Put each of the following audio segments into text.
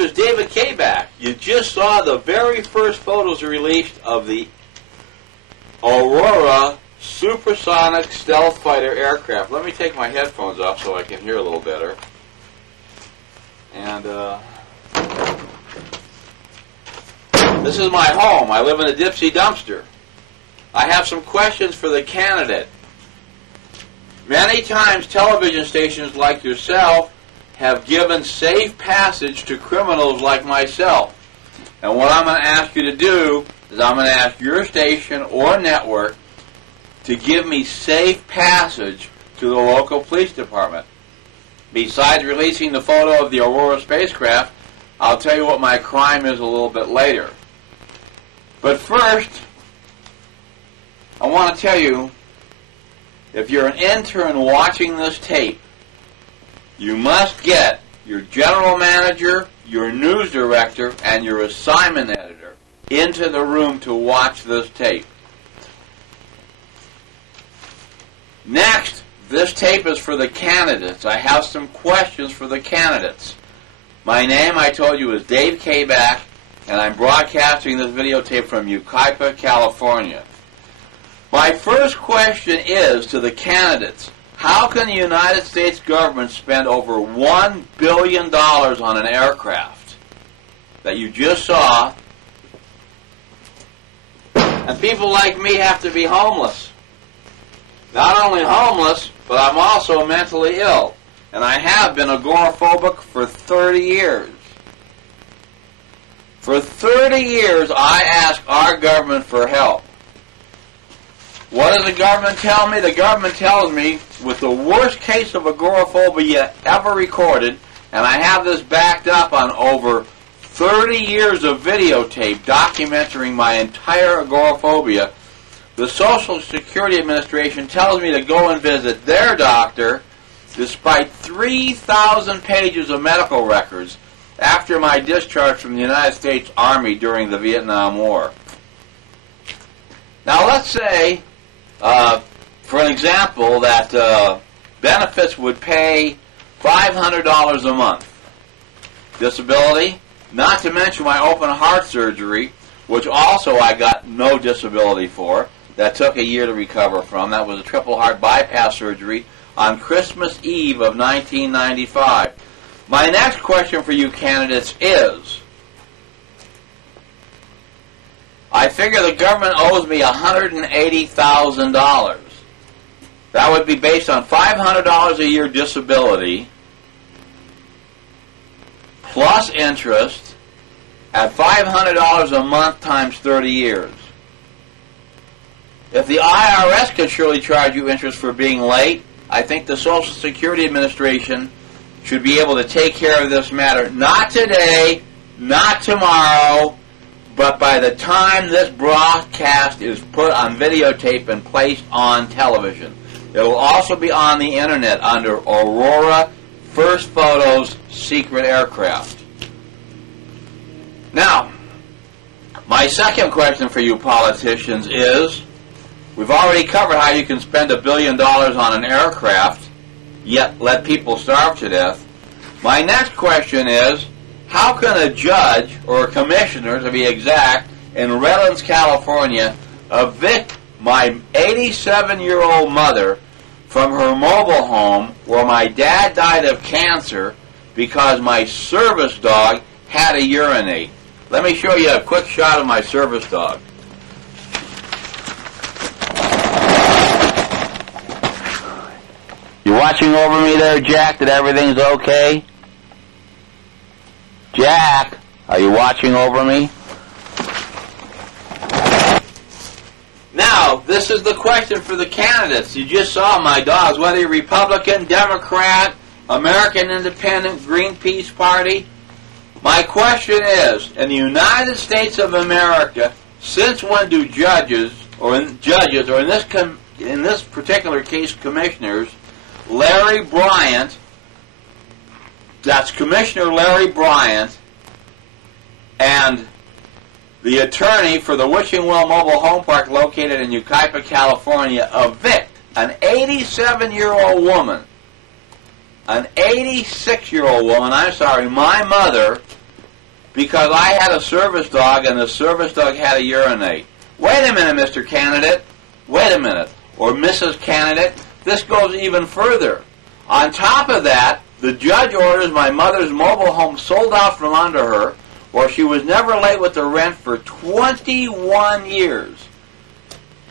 name is David Kabak. You just saw the very first photos released of the Aurora supersonic stealth fighter aircraft. Let me take my headphones off so I can hear a little better. And this is my home. I live in a Dipsy dumpster. I have some questions for the candidate. Many times television stations like yourself have given safe passage to criminals like myself. And what I'm going to ask you to do is I'm going to ask your station or network to give me safe passage to the local police department. Besides releasing the photo of the Aurora spacecraft, I'll tell you what my crime is a little bit later. But first, I want to tell you, if you're an intern watching this tape, you must get your general manager, your news director, and your assignment editor into the room to watch this tape. Next, this tape is for the candidates. I have some questions for the candidates. My name, I told you, is Dave Kabak, and I'm broadcasting this videotape from Yucaipa, California. My first question is to the candidates: how can the United States government spend over $1 billion on an aircraft that you just saw, and people like me have to be homeless? Not only homeless, but I'm also mentally ill, and I have been agoraphobic for 30 years. For 30 years, I ask our government for help. What does the government tell me? The government tells me, with the worst case of agoraphobia ever recorded, and I have this backed up on over 30 years of videotape documenting my entire agoraphobia, the Social Security Administration tells me to go and visit their doctor despite 3,000 pages of medical records after my discharge from the United States Army during the Vietnam War. Now let's say, for an example, that benefits would pay $500 a month. Disability, not to mention my open heart surgery, which also I got no disability for. That took a year to recover from. That was a triple heart bypass surgery on Christmas Eve of 1995. My next question for you candidates is, I figure the government owes me $180,000. That would be based on $500 a year disability, plus interest, at $500 a month times 30 years. If the IRS could surely charge you interest for being late, I think the Social Security Administration should be able to take care of this matter. Not today, not tomorrow, but by the time this broadcast is put on videotape and placed on television. It will also be on the internet under Aurora First Photos Secret Aircraft. Now, my second question for you politicians is, we've already covered how you can spend $1 billion on an aircraft, yet let people starve to death. My next question is, how can a judge, or a commissioner to be exact, in Redlands, California, evict my 87-year-old mother from her mobile home where my dad died of cancer because my service dog had to urinate? Let me show you a quick shot of my service dog. You watching over me there, Jack, that everything's okay? Jack, are you watching over me? Now, this is the question for the candidates. You just saw my dogs, whether you're Republican, Democrat, American Independent, Greenpeace Party. My question is, in the United States of America, since when do judges, or in this particular case, commissioners, Larry Bryant, that's Commissioner Larry Bryant, and the attorney for the Wishing Well Mobile Home Park located in Yucaipa, California, evict an 87-year-old woman, an 86-year-old woman, I'm sorry, my mother, because I had a service dog and the service dog had to urinate. Wait a minute, Mr. Candidate. Wait a minute. Or Mrs. Candidate. This goes even further. On top of that, the judge orders my mother's mobile home sold out from under her, or she was never late with the rent for 21 years.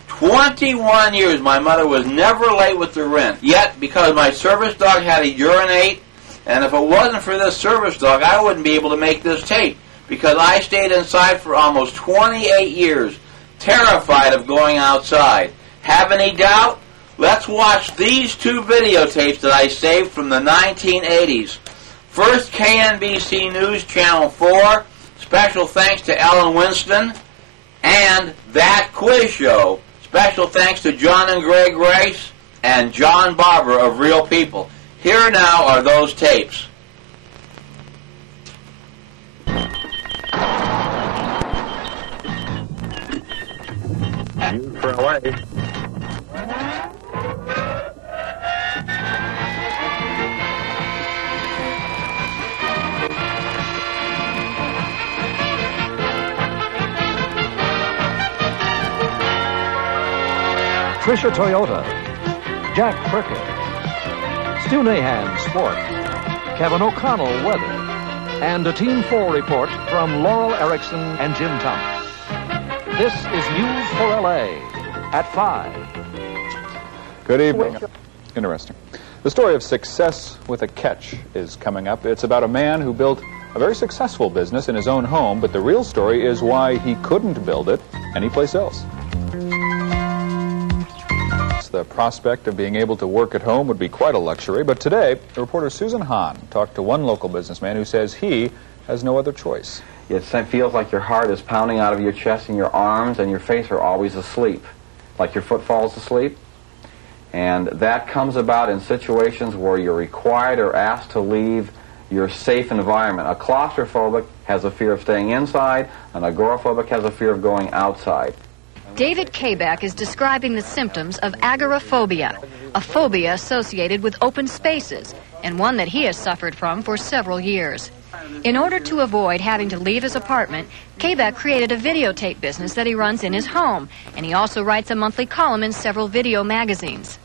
21 years my mother was never late with the rent. Yet, because my service dog had to urinate, and if it wasn't for this service dog, I wouldn't be able to make this tape, because I stayed inside for almost 28 years, terrified of going outside. Have any doubt? Let's watch these two videotapes that I saved from the 1980s. First, KNBC News Channel 4, special thanks to Ellen Winston, and That Quiz Show, special thanks to John and Greg Grace and John Barber of Real People. Here now are those tapes. For LA. Trisha Toyota, Jack Perkins, Stu Nahan Sport, Kevin O'Connell Weather, and a Team 4 report from Laurel Erickson and Jim Thomas. This is News for LA at 5. Good evening. Interesting. The story of success with a catch is coming up. It's about a man who built a very successful business in his own home, but the real story is why he couldn't build it anyplace else. The prospect of being able to work at home would be quite a luxury, but today, reporter Susan Hahn talked to one local businessman who says he has no other choice. It feels like your heart is pounding out of your chest and your arms and your face are always asleep, like your foot falls asleep. And that comes about in situations where you're required or asked to leave your safe environment. A claustrophobic has a fear of staying inside, an agoraphobic has a fear of going outside. David Kabak is describing the symptoms of agoraphobia, a phobia associated with open spaces, and one that he has suffered from for several years. In order to avoid having to leave his apartment, Kabak created a videotape business that he runs in his home, and he also writes a monthly column in several video magazines.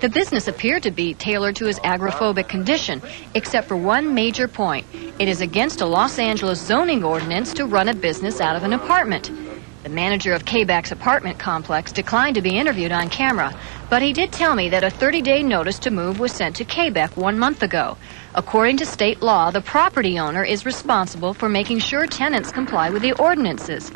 The business appeared to be tailored to his agoraphobic condition, except for one major point. It is against a Los Angeles zoning ordinance to run a business out of an apartment. The manager of Kabak's apartment complex declined to be interviewed on camera, but he did tell me that a 30-day notice to move was sent to Kabak 1 month ago. According to state law, the property owner is responsible for making sure tenants comply with the ordinances.